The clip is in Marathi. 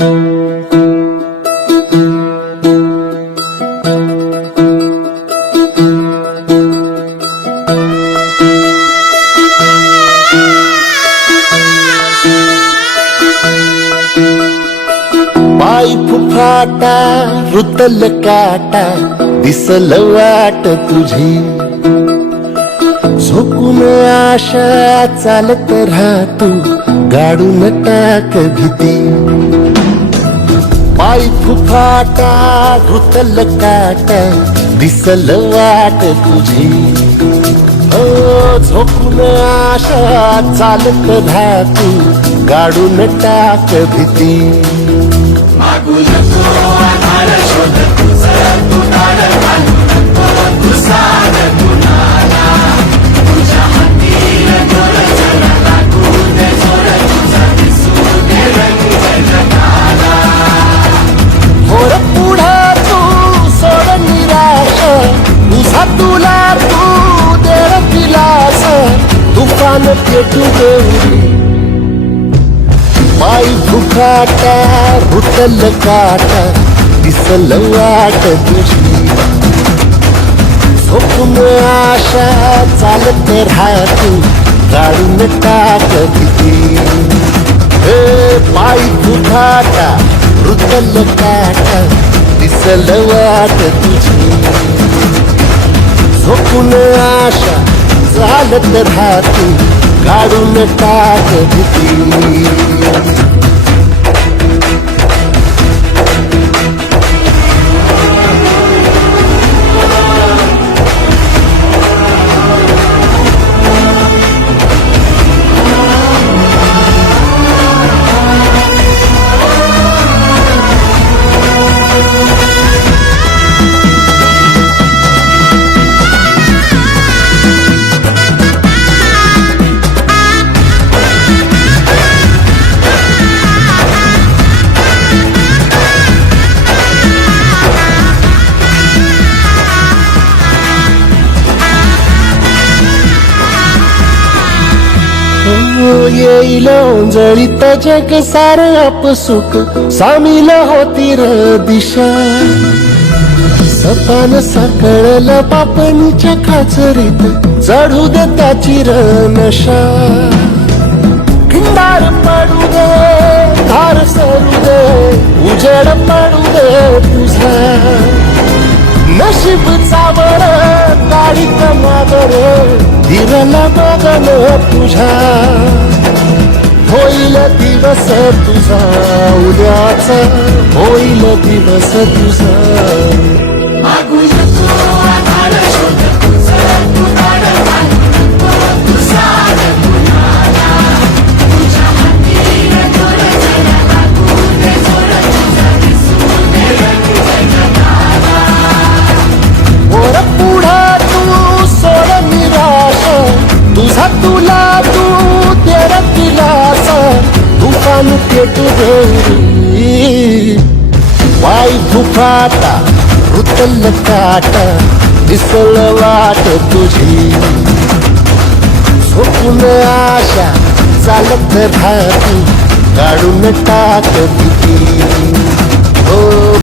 पाय फुफाटा रुतल काटा दिसल वाट तुझी झोकून आशा चालत राहतो गाडून टाक भीती पाय फुफाटा रुतल काटा दिसल वाट तुझी झोकून आशा चालत राहतो गाडून टाक भीती मागू नको आधार शोध तुझं तू ताड घालू नको तू साध कुणाला तुझ्या हातीला जोर जरा लागू दे जोर तुझा दिसू दे रंग जगाला होर पुढं तू सोड निराश तुझा तुला तू देर दिलास तुफान पेटू देऊ पाय फुफाटा रुतल काटा दिसल वाट तुझी झोपून आशा चालत राहतो गाडून टाक भीती पाय फुफाटा रुतल काटा दिसल वाट तुझी झोपून आशा चालत राहतो गाडून टाक भीती येईल ओंजळीत जग सार अपसुक सामील होती र दिशा सपान साकळल बापणीच्या खाचरीत चढू दे त्याची र नशा खिंडार पडू दे धार सरू दे उजेड पडू दे तुझा नशीब चावळ गाडीत मागर धीरल बघन तुझा होईल दिवस तुझा उद्याचा होईल दिवस तुझा मागू नको आधार शोध तुझं तू ताड घालू नको तू साध कुणाला तुझ्या हातीला जोर जरा लागू दे जोर तुझा दिसू दे रंग जगाला वर पुढं तू सोड निराश तुझा तुला तू तेर दिलास तुफान पेटू देऊ वाय फुफाटा रुतल काटा दिसल वाट तुझी झोपून आशा चालत राहतो काढून टाक भीती